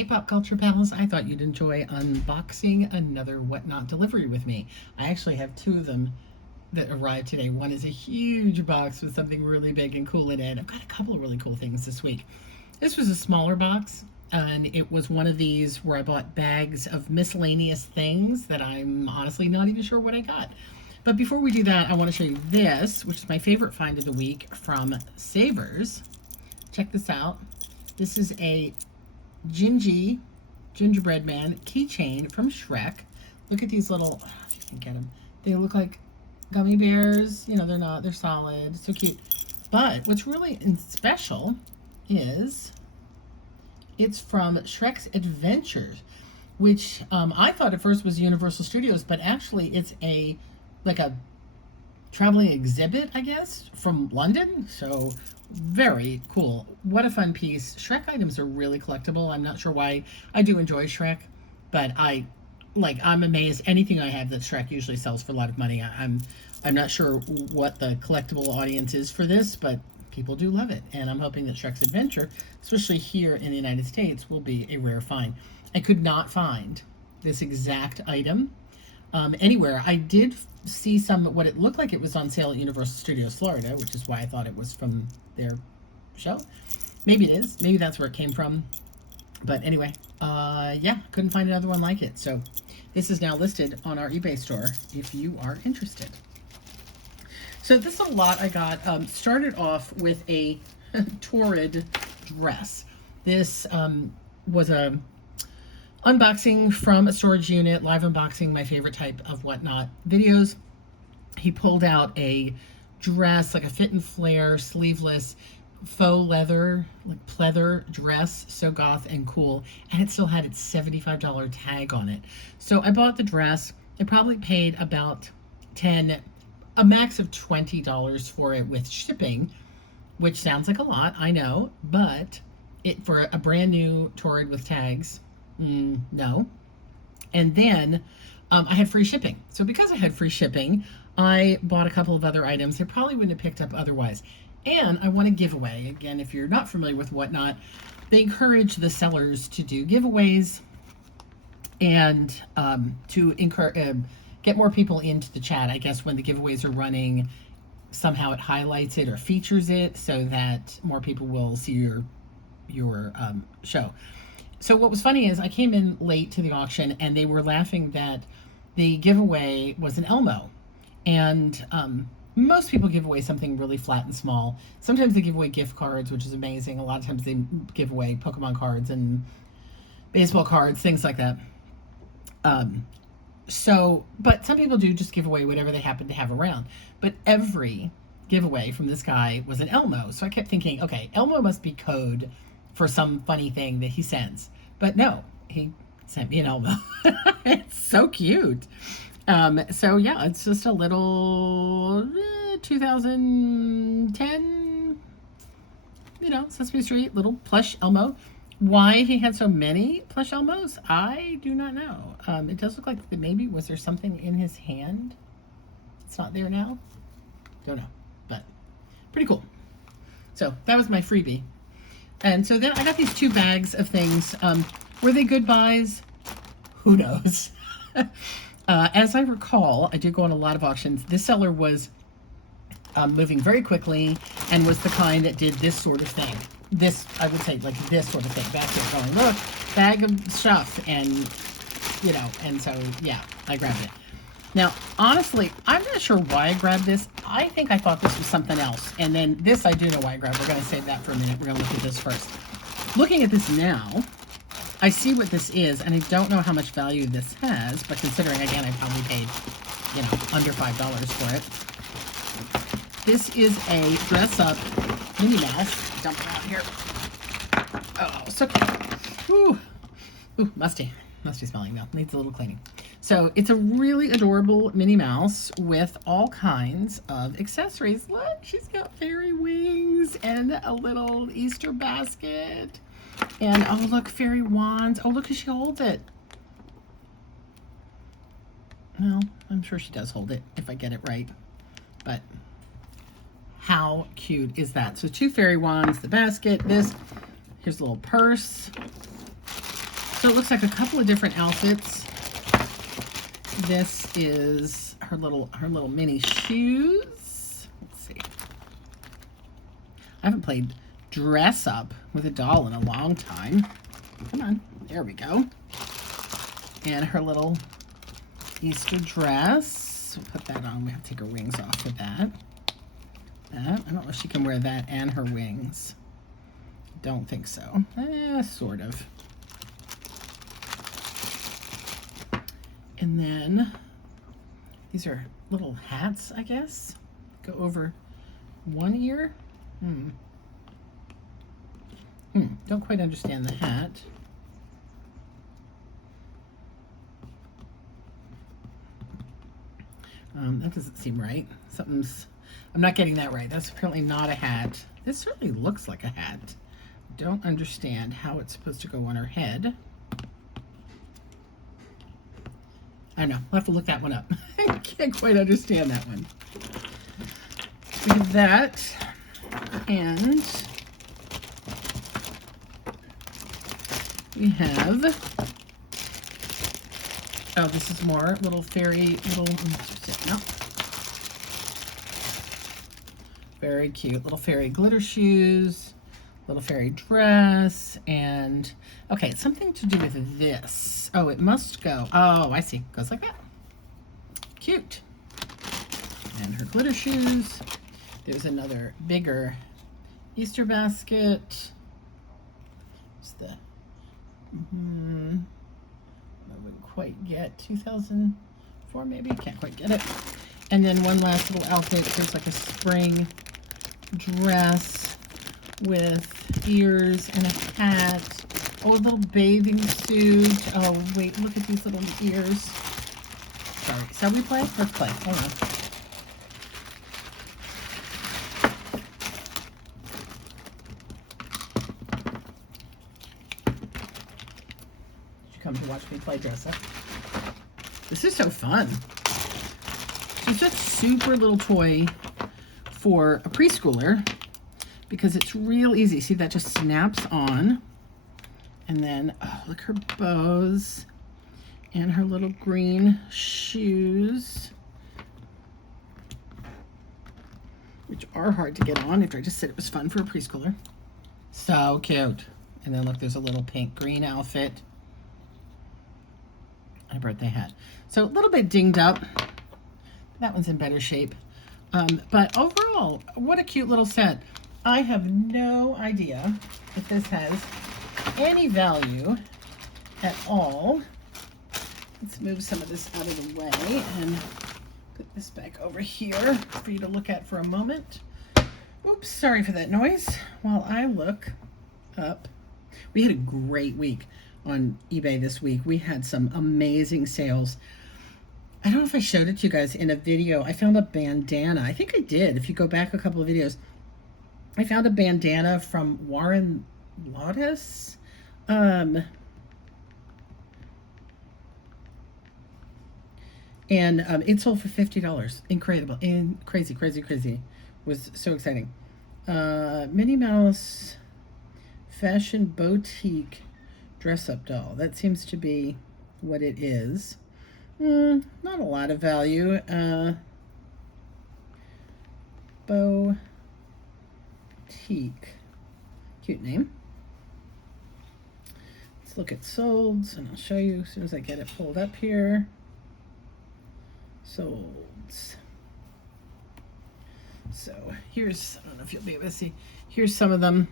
Hey Pop Culture Pals, I thought you'd enjoy unboxing another Whatnot delivery with me. I actually have two of them that arrived today. One is a huge box with something really big and cool in it. I've got a couple of really cool things this week. This was a smaller box, and it was one of these where I bought bags of miscellaneous things that I'm honestly not even sure what I got. But before we do that, I want to show you this, which is my favorite find of the week from Savers. Check this out. This is a gingerbread man keychain from Shrek. Look at these little, if you can get them, they look like gummy bears. You know, they're not, they're solid, so cute. But what's really special is it's from Shrek's Adventures, which I thought at first was Universal Studios, but actually it's a traveling exhibit, I guess, from London. So very cool. What a fun piece. Shrek items are really collectible. I'm not sure why. I do enjoy Shrek, but I'm amazed. Anything I have that Shrek usually sells for a lot of money. I'm not sure what the collectible audience is for this, but people do love it. And I'm hoping that Shrek's Adventure, especially here in the United States, will be a rare find. I could not find this exact item anywhere. I did see what it looked like it was on sale at Universal Studios Florida, which is why I thought it was from their show. Maybe it is. Maybe that's where it came from. But anyway, yeah, couldn't find another one like it. So this is now listed on our eBay store if you are interested. So this is a lot I got. Started off with a Torrid dress. This was a unboxing from a storage unit, live unboxing, my favorite type of Whatnot videos. He pulled out a dress, like a fit and flare, sleeveless, faux leather, like pleather dress, so goth and cool, and it still had its $75 tag on it. So I bought the dress. I probably paid about a max of $20 for it with shipping, which sounds like a lot, I know, but for a brand new Torrid with tags, no. And then I had free shipping. So because I had free shipping, I bought a couple of other items I probably wouldn't have picked up otherwise. And I want to give away. Again, if you're not familiar with Whatnot, they encourage the sellers to do giveaways and to get more people into the chat. I guess when the giveaways are running, somehow it highlights it or features it so that more people will see your show. So what was funny is I came in late to the auction and they were laughing that the giveaway was an Elmo. And most people give away something really flat and small. Sometimes they give away gift cards, which is amazing. A lot of times they give away Pokemon cards and baseball cards, things like that. But some people do just give away whatever they happen to have around. But every giveaway from this guy was an Elmo. So I kept thinking, okay, Elmo must be code for some funny thing that he sends. But no, he sent me an Elmo. It's so cute. So yeah, it's just a little 2010, Sesame Street little plush Elmo. Why he had so many plush Elmos, I do not know. It does look like maybe was there something in his hand? It's not there now. Don't know, but pretty cool. So that was my freebie. And so then I got these two bags of things. Were they good buys? Who knows? As I recall, I did go on a lot of auctions. This seller was moving very quickly and was the kind that did this sort of thing. This, I would say, like this sort of thing. Back here going, look, bag of stuff. And, and so, yeah, I grabbed it. Now, honestly, I'm not sure why I grabbed this. I think I thought this was something else. And then this I do know why I grabbed. We're going to save that for a minute. We're going to look at this first. Looking at this now, I see what this is, and I don't know how much value this has, but considering, again, I probably paid, under $5 for it. This is a dress-up Minnie Mouse. Dump it out here. Oh, so cute. Ooh, musty. Musty smelling though. Needs a little cleaning. So it's a really adorable Minnie Mouse with all kinds of accessories. Look, she's got fairy wings and a little Easter basket. And oh look, fairy wands. Oh look how she holds it. Well, I'm sure she does hold it if I get it right. But how cute is that? So two fairy wands, the basket, this. Here's a little purse. So it looks like a couple of different outfits. This is her little mini shoes. Let's see. I haven't played dress up with a doll in a long time. Come on, there we go. And her little Easter dress. We'll put that on. We have to take her wings off with that. I don't know if she can wear that and her wings. Don't think so. Sort of. And then these are little hats, I guess. Go over one ear. Don't quite understand the hat. That doesn't seem right. I'm not getting that right. That's apparently not a hat. This certainly looks like a hat. Don't understand how it's supposed to go on her head. I don't know. We'll have to look that one up. I can't quite understand that one. We have that. And we have, oh, this is more little fairy, no. Very cute. Little fairy glitter shoes, little fairy dress, and, okay, it's something to do with this. Oh, it must go, oh, I see. Goes like that. Cute. And her glitter shoes. There's another bigger Easter basket. It's the, I wouldn't quite get 2004 maybe. Can't quite get it. And then one last little outfit. There's like a spring dress with ears and a hat. Oh, a little bathing suit. Oh, wait, look at these little ears. Sorry. Shall we play? Let's play. Hold on. Come to watch me play dress up. This is so fun. It's just a super little toy for a preschooler because it's real easy. See, that just snaps on. And then, oh, look, her bows and her little green shoes, which are hard to get on after I just said it was fun for a preschooler. So cute. And then look, there's a little pink green outfit. A birthday hat. So a little bit dinged up. That one's in better shape. But overall, what a cute little set. I have no idea if this has any value at all. Let's move some of this out of the way and put this back over here for you to look at for a moment. Oops, sorry for that noise. While I look up, we had a great week on eBay this week. We had some amazing sales. I don't know if I showed it to you guys in a video. I found a bandana. I think I did. If you go back a couple of videos, I found a bandana from Warren Lotus. And it sold for $50. Incredible. And crazy, crazy, crazy. Was so exciting. Minnie Mouse Fashion Boutique dress-up doll. That seems to be what it is. Not a lot of value. Boutique. Cute name. Let's look at solds, and I'll show you as soon as I get it pulled up here. Solds. So here's, I don't know if you'll be able to see, here's some of them.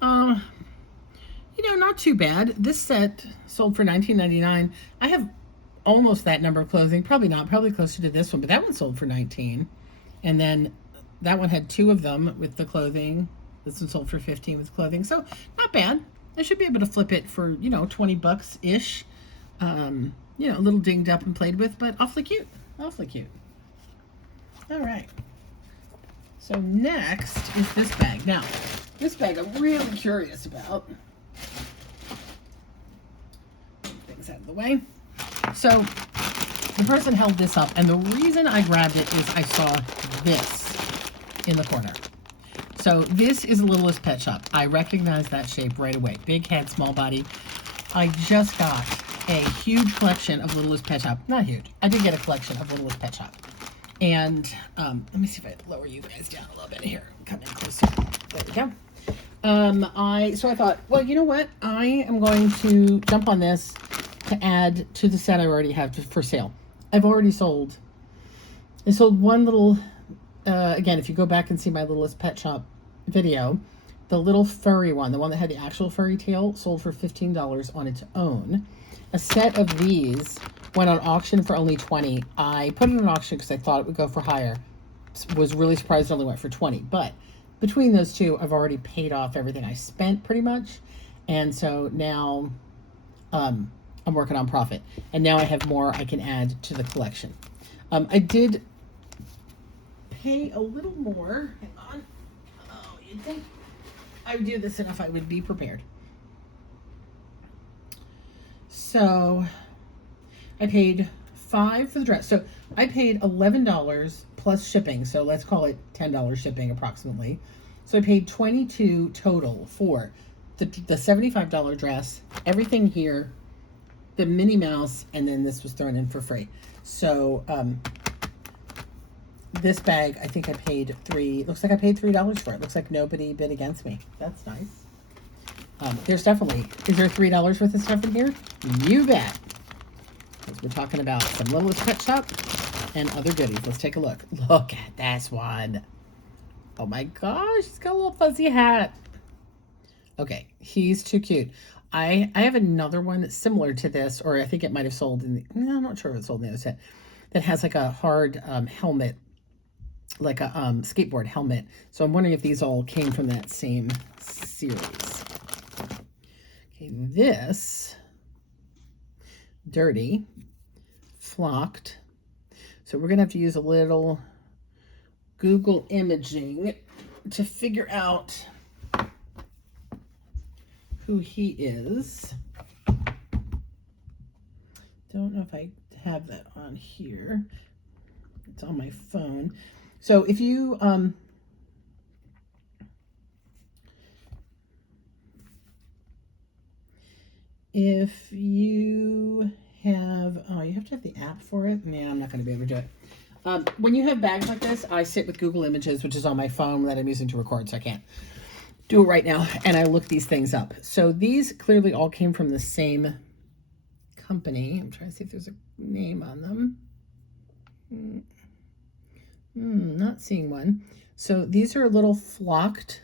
You know, not too bad. This set sold for $19.99. I have almost that number of clothing. Probably not. Probably closer to this one. But that one sold for $19. And then that one had two of them with the clothing. This one sold for $15 with clothing. So not bad. I should be able to flip it for, you know, 20 bucks-ish. You know, a little dinged up and played with, but awfully cute. Awfully cute. All right. So next is this bag. Now, this bag I'm really curious about. Things out of the way. So the person held this up, and the reason I grabbed it is I saw this in the corner. So this is Littlest Pet Shop. I recognize that shape right away. Big head, small body. I just got a huge collection of Littlest Pet Shop. Not huge. I did get a collection of Littlest Pet Shop. And let me see if I lower you guys down a little bit here. Come in closer. There we go. So I thought, well, you know what? I am going to jump on this to add to the set I already have for sale. I sold one little, again, if you go back and see my Littlest Pet Shop video, the little furry one, the one that had the actual furry tail, sold for $15 on its own. A set of these went on auction for only $20. I put it on auction because I thought it would go for higher. Was really surprised it only went for $20. But between those two, I've already paid off everything I spent pretty much. And so now I'm working on profit. And now I have more I can add to the collection. I did pay a little more. Hang on. Oh, you'd think I would do this enough, I would be prepared. So I paid $5 for the dress. So I paid $11 plus shipping. So let's call it $10 shipping approximately. So I paid $22 total for the $75 dress, everything here, the Minnie Mouse, and then this was thrown in for free. So this bag, I think I paid looks like I paid $3 for it. Looks like nobody bid against me. That's nice. There's definitely, is there $3 worth of stuff in here? You bet. Because we're talking about some Littlest Pet Shop and other goodies. Let's take a look. Look at this one. Oh my gosh, he's got a little fuzzy hat. Okay, he's too cute. I have another one that's similar to this, or I think it might have sold in the, no, I'm not sure if it sold in the other set, that has like a hard helmet, like a skateboard helmet. So I'm wondering if these all came from that same series. Okay, this dirty, flocked. So we're gonna have to use a little Google imaging to figure out who he is. Don't know if I have that on here. It's on my phone. So if you have, oh, you have to have the app for it. Yeah, I'm not going to be able to do it. When you have bags like this, I sit with Google Images, which is on my phone that I'm using to record, so I can't do it right now, and I look these things up. So these clearly all came from the same company. I'm trying to see if there's a name on them. Not seeing one. So these are little flocked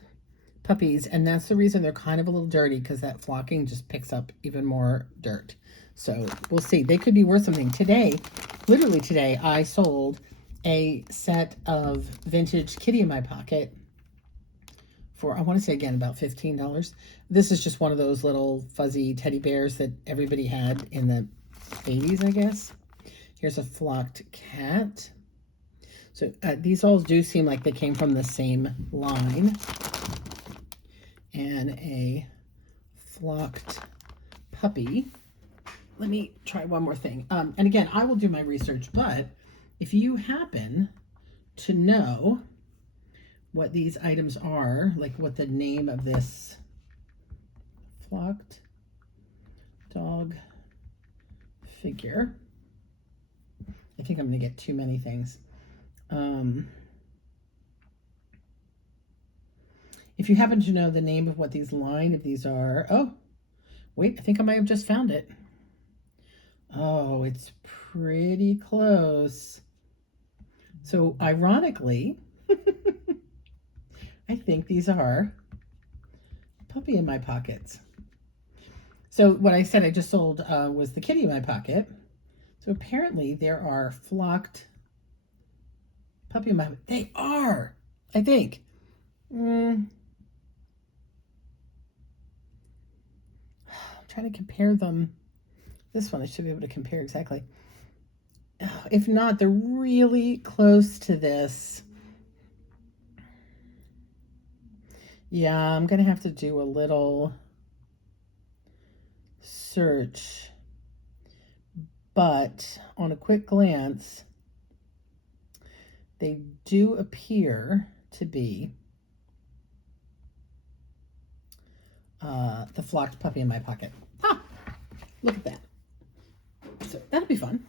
puppies, and that's the reason they're kind of a little dirty, because that flocking just picks up even more dirt. So we'll see. They could be worth something. Today, literally today, I sold a set of vintage Kitty in My Pocket for, I want to say again, about $15. This is just one of those little fuzzy teddy bears that everybody had in the 80s, I guess. Here's a flocked cat. So these all do seem like they came from the same line. And a flocked puppy. Let me try one more thing. And again, I will do my research, but if you happen to know what these items are, like what the name of this flocked dog figure, I think I'm going to get too many things. If you happen to know the name of what these line of these are, oh, wait, I think I might have just found it. Oh, it's pretty close. So ironically, I think these are Puppy in My Pockets. So what I said I just sold was the Kitty in My Pocket. So apparently there are flocked Puppy in My, they are, I think. Trying to compare them. This one I should be able to compare exactly. If not, they're really close to this. Yeah, I'm gonna have to do a little search, but on a quick glance, they do appear to be the flocked Puppy in My Pocket. Huh. Look at that. So that'll be fun.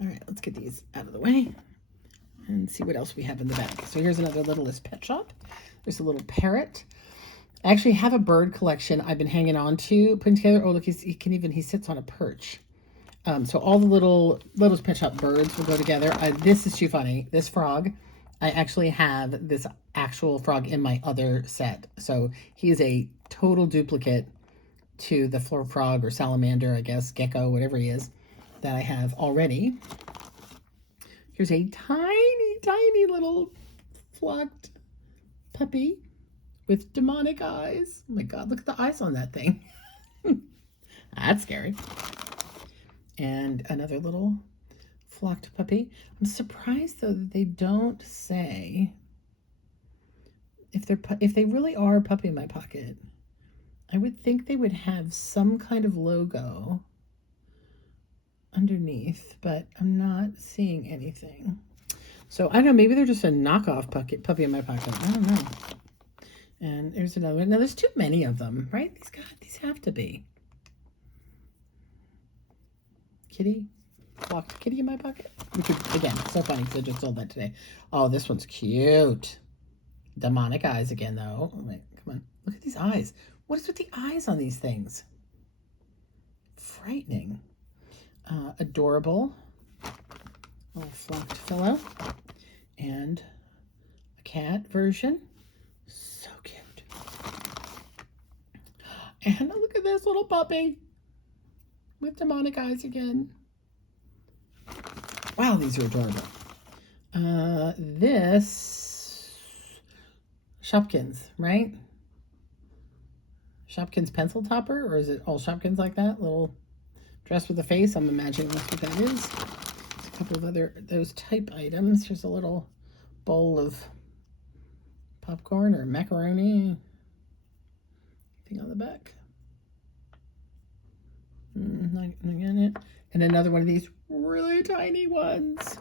All right, let's get these out of the way and see what else we have in the bag. So here's another Littlest Pet Shop. There's a little parrot. I actually have a bird collection I've been hanging on to, putting together. Oh, look, he sits on a perch. So all the Littlest Pet Shop birds will go together. This is too funny. This frog, I actually have this actual frog in my other set. So he is a total duplicate to the floor frog or salamander, I guess, gecko, whatever he is, that I have already. Here's a tiny, tiny little flocked puppy with demonic eyes. Oh my God, look at the eyes on that thing. That's scary. And another little flocked puppy. I'm surprised though that they don't say if they really are a puppy in my pocket. I would think they would have some kind of logo underneath, but I'm not seeing anything. So I don't know, maybe they're just a knockoff puppy in my pocket. I don't know. And there's another one. Now there's too many of them, right? These have to be. Kitty, flocked kitty in my pocket. Which is, again, so funny because I just sold that today. Oh, this one's cute. Demonic eyes again, though. Oh, wait, come on. Look at these eyes. What is with the eyes on these things? Frightening. Adorable. Little flocked fellow. And a cat version. So cute. And look at this little puppy with demonic eyes again. Wow, these are adorable. This Shopkins, right? Shopkins pencil topper, or is it all Shopkins like that? Little dress with a face. I'm imagining that's what that is. There's a couple of other those type items. Here's a little bowl of popcorn or macaroni. Anything on the back? Not getting it. And another one of these really tiny ones.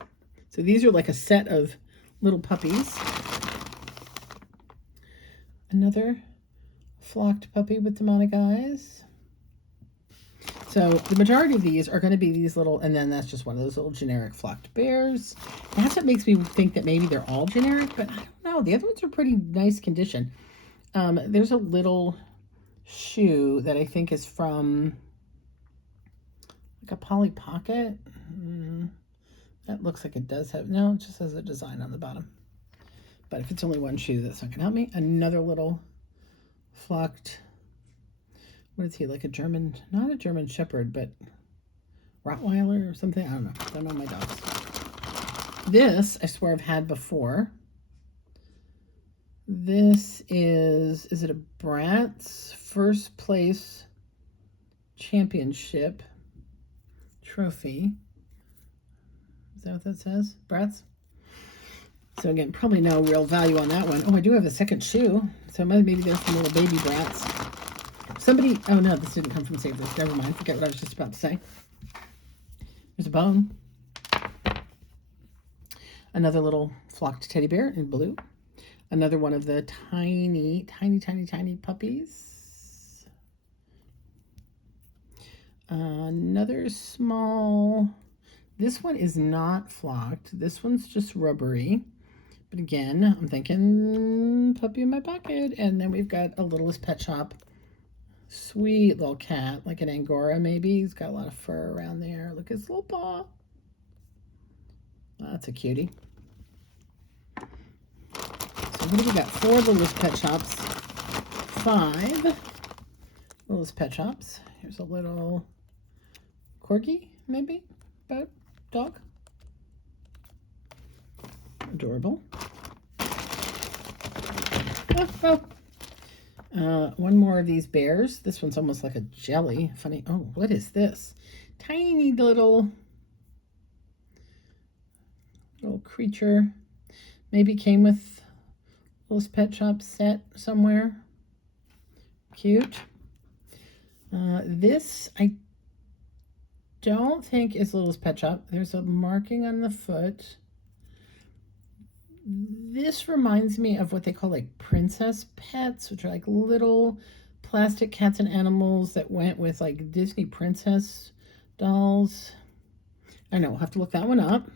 So these are like a set of little puppies. Another flocked puppy with demonic eyes. So the majority of these are going to be these little, and then that's just one of those little generic flocked bears. That's what makes me think that maybe they're all generic, but I don't know. The other ones are pretty nice condition. There's a little shoe that I think is from like a Polly Pocket. That looks like it does have, no, it just has a design on the bottom. But if it's only one shoe, that's not going to help me. Another little flocked, what is he, like a German, not a German Shepherd, but Rottweiler or something? I don't know my dogs. This, I swear I've had before. This is it a Bratz first place championship trophy? Is that what that says? Bratz? So again, probably no real value on that one. Oh, I do have a second shoe. So maybe there's some little baby Bratz. Somebody, oh no, this didn't come from Save This. Never mind, forget what I was just about to say. There's a bone. Another little flocked teddy bear in blue. Another one of the tiny, tiny, tiny, tiny puppies. Another small, this one is not flocked. This one's just rubbery. But again, I'm thinking puppy in my pocket. And then we've got a Littlest Pet Shop. Sweet little cat, like an Angora maybe. He's got a lot of fur around there. Look at his little paw. That's a cutie. So what do we got? 4 Littlest Pet Shops. 5 Littlest Pet Shops. Here's a little corgi, maybe? About dog. Adorable. One more of these bears. This one's almost like a jelly. Funny. Oh, what is this? Tiny little creature. Maybe came with Littlest Pet Shop set somewhere. Cute. This I don't think is Littlest Pet Shop. There's a marking on the foot. This reminds me of what they call like princess pets, which are like little plastic cats and animals that went with like Disney princess dolls. I know, we'll have to look that one up.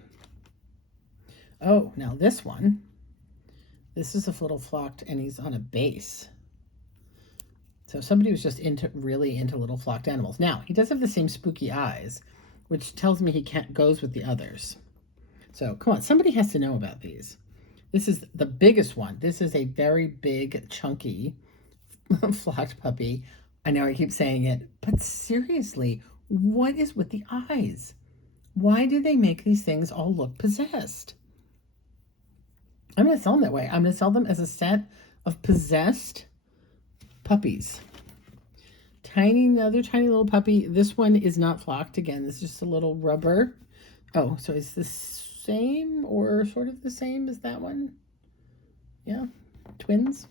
Oh, now this one. This is a little flocked and he's on a base. So somebody was just really into little flocked animals. Now, he does have the same spooky eyes, which tells me he goes with the others. So come on, somebody has to know about these. This is the biggest one. This is a very big, chunky flocked puppy. I know I keep saying it, but seriously, what is with the eyes? Why do they make these things all look possessed? I'm going to sell them that way. I'm going to sell them as a set of possessed puppies. Another tiny little puppy. This one is not flocked. Again, this is just a little rubber. Oh, so is this same or sort of the same as that one? Yeah, twins.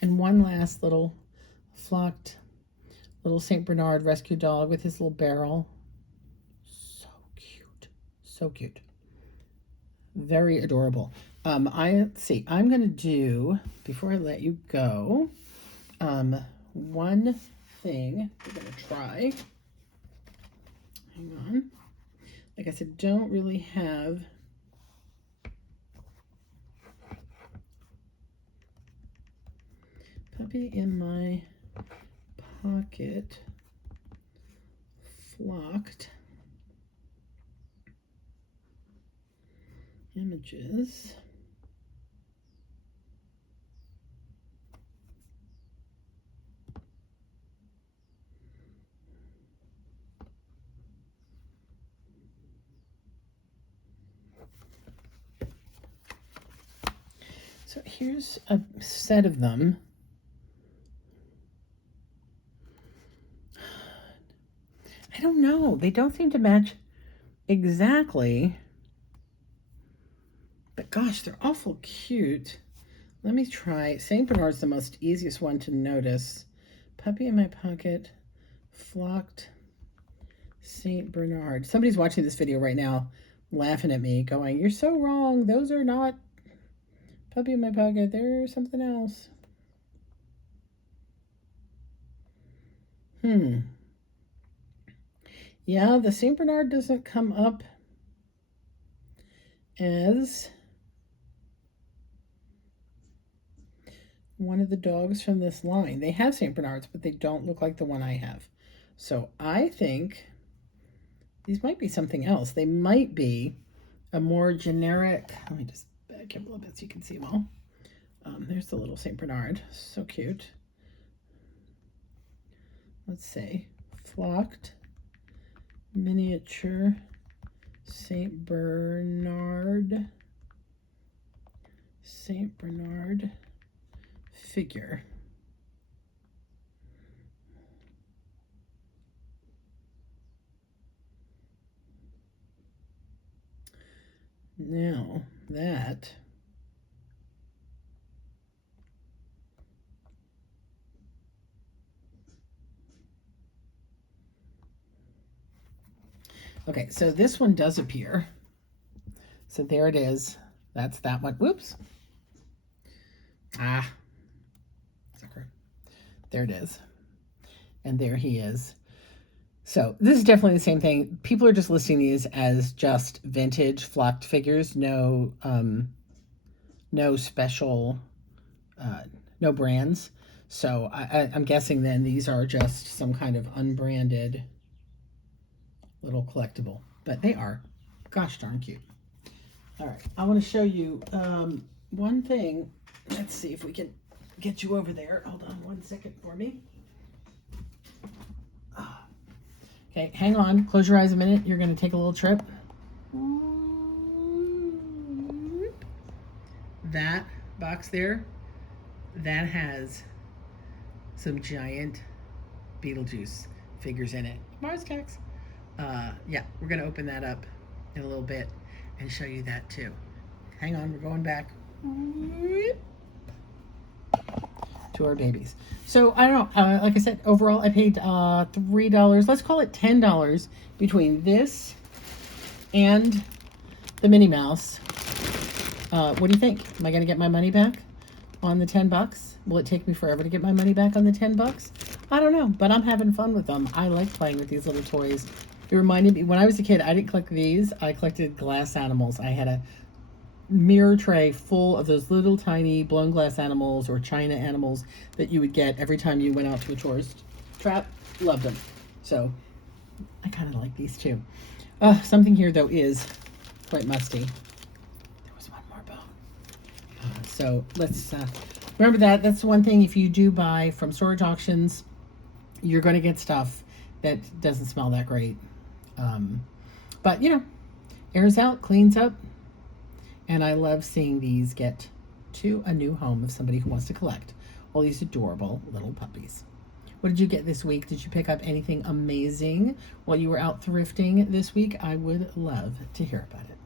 And one last little flocked little St. Bernard rescue dog with his little barrel. So cute. So cute. Very adorable. I'm going to do, before I let you go, one thing we're going to try. Hang on. Like I said, don't really have puppy in my pocket flocked images. So here's a set of them. I don't know. They don't seem to match exactly. But gosh, they're awful cute. Let me try. St. Bernard's the most easiest one to notice. Puppy in my pocket, flocked St. Bernard. Somebody's watching this video right now laughing at me going, "You're so wrong. Those are not puppy in my pocket. They're something else." Yeah, the St. Bernard doesn't come up as one of the dogs from this line. They have St. Bernards, but they don't look like the one I have. So I think these might be something else. They might be a more generic, let me just back up a little bit so you can see them all. There's the little St. Bernard, so cute. Let's say flocked miniature St. Bernard figure. Now that okay, so this one does appear. So there it is. That's that one. Whoops. Sucker. There it is. And there he is. So this is definitely the same thing. People are just listing these as just vintage flocked figures. No special, no brands. So I'm guessing then these are just some kind of unbranded little collectible, but they are gosh darn cute. All right, I want to show you one thing. Let's see if we can get you over there. Hold on one second for me. Okay, hang on. Close your eyes a minute. You're going to take a little trip. That box there, that has some giant Beetlejuice figures in it. Mars Cax. Yeah, we're going to open that up in a little bit and show you that too. Hang on, we're going back to our babies. So I don't know, like I said, overall I paid $3, let's call it $10 between this and the Minnie Mouse. What do you think? Am I going to get my money back on the $10? Will it take me forever to get my money back on the $10? I don't know, but I'm having fun with them. I like playing with these little toys. It reminded me, when I was a kid, I didn't collect these. I collected glass animals. I had a mirror tray full of those little tiny blown glass animals or china animals that you would get every time you went out to a tourist trap. Loved them. So I kind of like these too. Something here though is quite musty. There was one more bone. So let's remember that. That's one thing. If you do buy from storage auctions, you're going to get stuff that doesn't smell that great. But you know, airs out, cleans up. And I love seeing these get to a new home of somebody who wants to collect all these adorable little puppies. What did you get this week? Did you pick up anything amazing while you were out thrifting this week? I would love to hear about it.